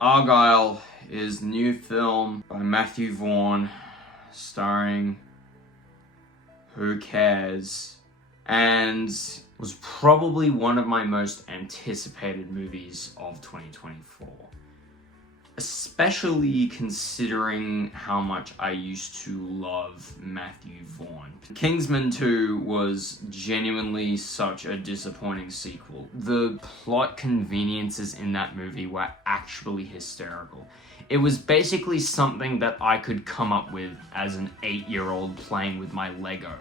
Argylle is the new film by Matthew Vaughn, starring Who Cares, and was probably one of my most anticipated movies of 2024. Especially considering how much I used to love Matthew Vaughn. Kingsman 2 was genuinely such a disappointing sequel. The plot conveniences in that movie were actually hysterical. It was basically something that I could come up with as an 8-year-old playing with my Lego.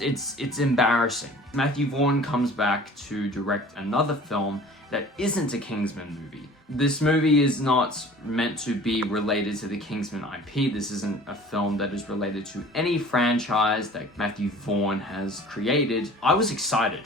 It's embarrassing. Matthew Vaughn comes back to direct another film that isn't a Kingsman movie. This movie is not meant to be related to the Kingsman IP. This isn't a film that is related to any franchise that Matthew Vaughn has created. I was excited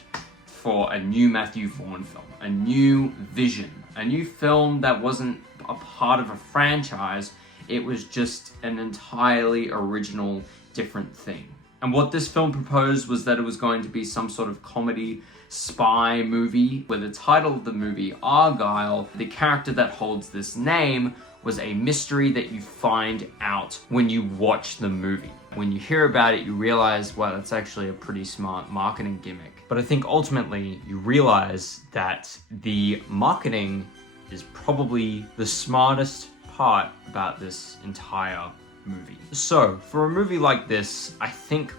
for a new Matthew Vaughn film, a new vision, a new film that wasn't a part of a franchise. It was just an entirely original, different thing. And what this film proposed was that it was going to be some sort of comedy spy movie, where the title of the movie, Argylle, the character that holds this name, was a mystery that you find out when you watch the movie. When you hear about it, you realize, wow, that's actually a pretty smart marketing gimmick. But I think ultimately you realize that the marketing is probably the smartest part about this entire movie. So, for a movie like this, I think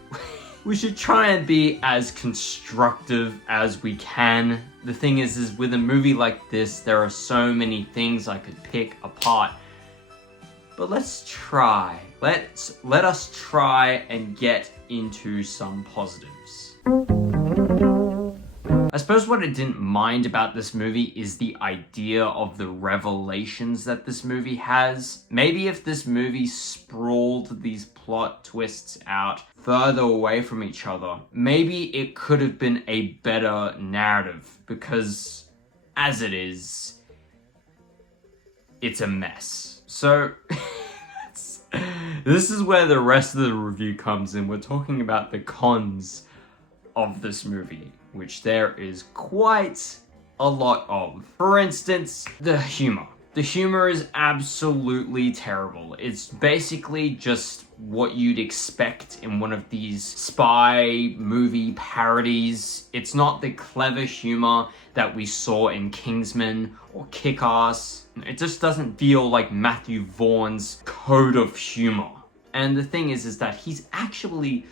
we should try and be as constructive as we can. The thing is with a movie like this, there are so many things I could pick apart. But let's try. Let us try and get into some positives. I suppose what I didn't mind about this movie is the idea of the revelations that this movie has. Maybe if this movie sprawled these plot twists out further away from each other, maybe it could have been a better narrative, because as it is, it's a mess. So this is where the rest of the review comes in. We're talking about the cons of this movie, which there is quite a lot of. For instance, the humor. The humor is absolutely terrible. It's basically just what you'd expect in one of these spy movie parodies. It's not the clever humor that we saw in Kingsman or Kick-Ass. It just doesn't feel like Matthew Vaughn's code of humor. And the thing is that he's actually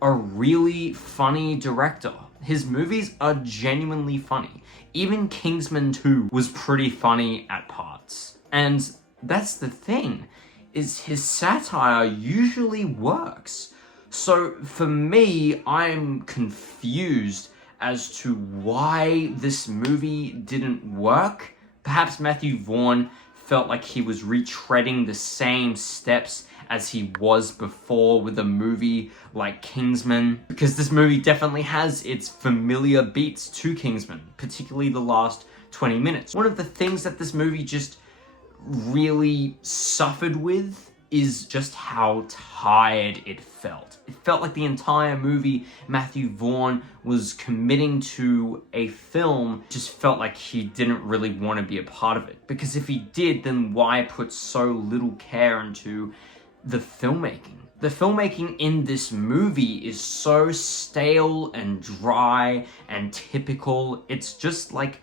a really funny director. His movies are genuinely funny. Even Kingsman 2 was pretty funny at parts. And that's the thing, is his satire usually works. So for me, I'm confused as to why this movie didn't work. Perhaps Matthew Vaughn felt like he was retreading the same steps as he was before with a movie like Kingsman, because this movie definitely has its familiar beats to Kingsman, particularly the last 20 minutes. One of the things that this movie just really suffered with is just how tired it felt. It felt like the entire movie Matthew Vaughn was committing to a film, just felt like he didn't really want to be a part of it. Because if he did, then why put so little care into the filmmaking? The filmmaking in this movie is so stale and dry and typical. It's just like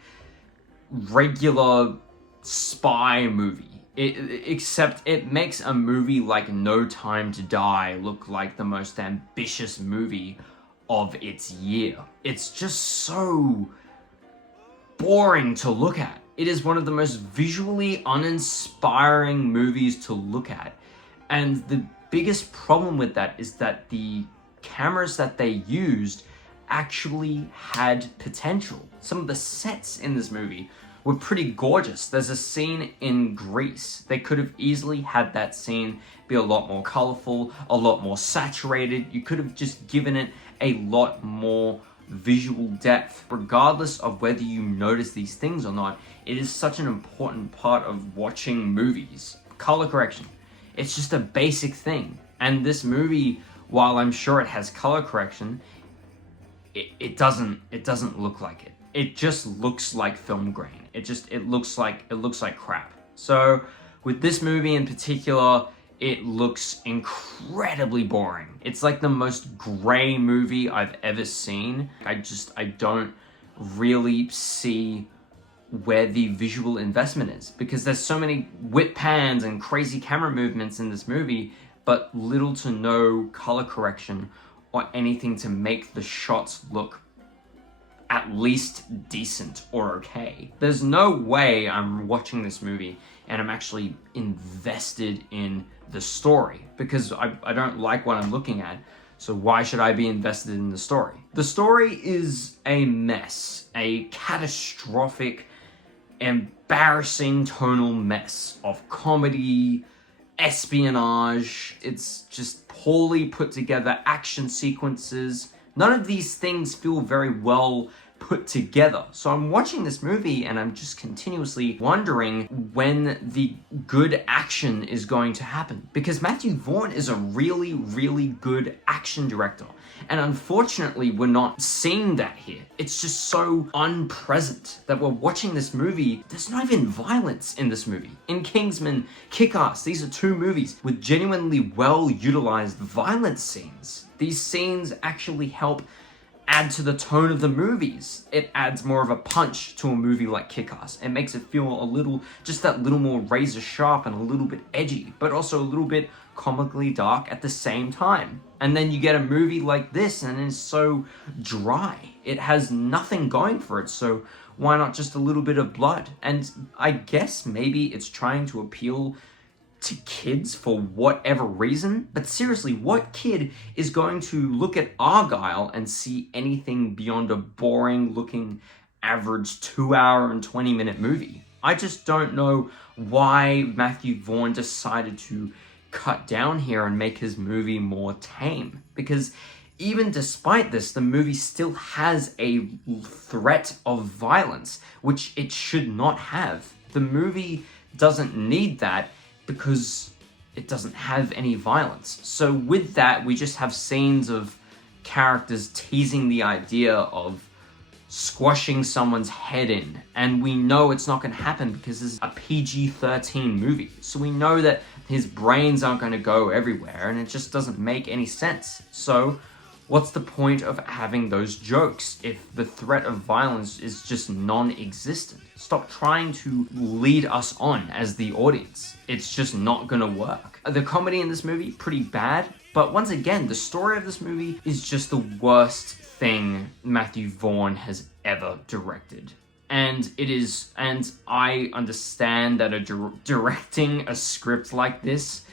regular spy movie. Except it makes a movie like No Time to Die look like the most ambitious movie of its year. It's just so boring to look at. It is one of the most visually uninspiring movies to look at. And the biggest problem with that is that the cameras that they used actually had potential. Some of the sets in this movie were pretty gorgeous. There's a scene in Greece. They could have easily had that scene be a lot more colorful, a lot more saturated. You could have just given it a lot more visual depth. Regardless of whether you notice these things or not, it is such an important part of watching movies. Color correction. It's just a basic thing. And this movie, while I'm sure it has color correction, it doesn't look like it. it just looks like film grain. It looks like crap. So with this movie in particular, it looks incredibly boring. It's like the most gray movie I've ever seen. I don't really see where the visual investment is, because there's so many whip pans and crazy camera movements in this movie, but little to no color correction or anything to make the shots look at least decent or okay. There's no way I'm watching this movie and I'm actually invested in the story, because I don't like what I'm looking at. So why should I be invested in the story? The story is a mess, a catastrophic, embarrassing tonal mess of comedy, espionage. It's just poorly put together action sequences. None of these things feel very well put together. So I'm watching this movie and I'm just continuously wondering when the good action is going to happen. Because Matthew Vaughn is a really, really good action director. And unfortunately, we're not seeing that here. It's just so unpresent that we're watching this movie. There's not even violence in this movie. In Kingsman, Kick-Ass, these are two movies with genuinely well-utilized violence scenes. These scenes actually help add to the tone of the movies. It adds more of a punch to a movie like Kick-Ass. It makes it feel a little, just that little more razor sharp and a little bit edgy, but also a little bit comically dark at the same time. And then you get a movie like this and it's so dry. It has nothing going for it, so why not just a little bit of blood? And I guess maybe it's trying to appeal to kids for whatever reason, but seriously, what kid is going to look at Argylle and see anything beyond a boring looking average 2-hour and 20-minute movie? I just don't know why Matthew Vaughn decided to cut down here and make his movie more tame, because even despite this, the movie still has a threat of violence, which it should not have. The movie doesn't need that, because it doesn't have any violence. So with that, we just have scenes of characters teasing the idea of squashing someone's head in. And we know it's not going to happen because it's a PG-13 movie. So we know that his brains aren't going to go everywhere, and it just doesn't make any sense. So what's the point of having those jokes if the threat of violence is just non-existent? Stop trying to lead us on as the audience. It's just not gonna work. The comedy in this movie, pretty bad, but once again, the story of this movie is just the worst thing Matthew Vaughn has ever directed. And I understand that directing a script like this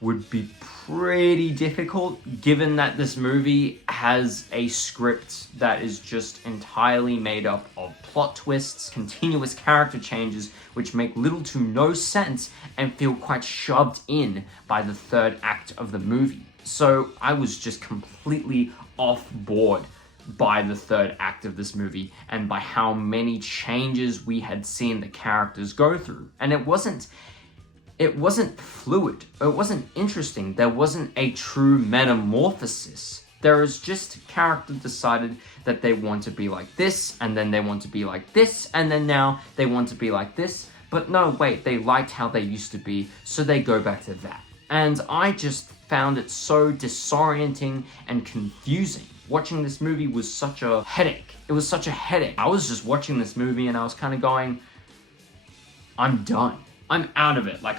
would be pretty difficult, given that this movie has a script that is just entirely made up of plot twists, continuous character changes, which make little to no sense and feel quite shoved in by the third act of the movie. So I was just completely off board by the third act of this movie and by how many changes we had seen the characters go through. And it wasn't fluid. It wasn't interesting. There wasn't a true metamorphosis. There is just characters decided that they want to be like this, and then they want to be like this, and then now they want to be like this. But no, wait, they liked how they used to be, so they go back to that. And I just found it so disorienting and confusing. Watching this movie was such a headache. It was such a headache. I was just watching this movie and I was kind of going, I'm done. I'm out of it. Like,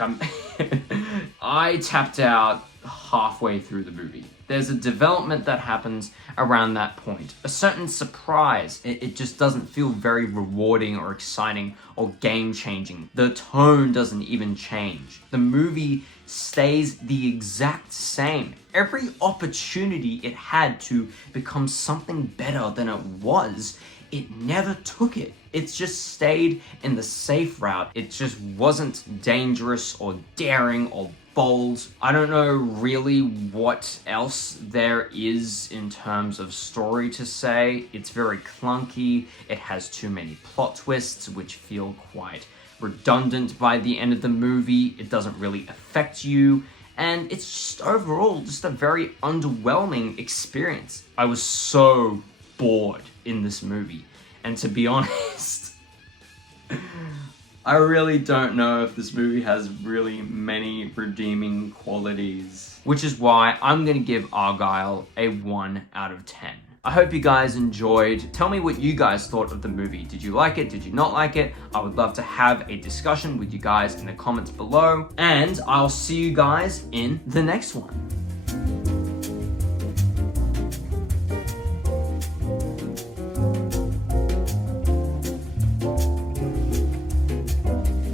I tapped out halfway through the movie. There's a development that happens around that point. A certain surprise. It just doesn't feel very rewarding or exciting or game-changing. The tone doesn't even change. The movie stays the exact same. Every opportunity it had to become something better than it was, it never took it. It's just stayed in the safe route. It just wasn't dangerous or daring or bold. I don't know really what else there is in terms of story to say. It's very clunky. It has too many plot twists, which feel quite redundant by the end of the movie. It doesn't really affect you. And it's just overall just a very underwhelming experience. I was so bored in this movie. And to be honest, I really don't know if this movie has really many redeeming qualities, which is why I'm gonna give Argylle a 1 out of 10. I hope you guys enjoyed. Tell me what you guys thought of the movie. Did you like it? Did you not like it? I would love to have a discussion with you guys in the comments below, and I'll see you guys in the next one.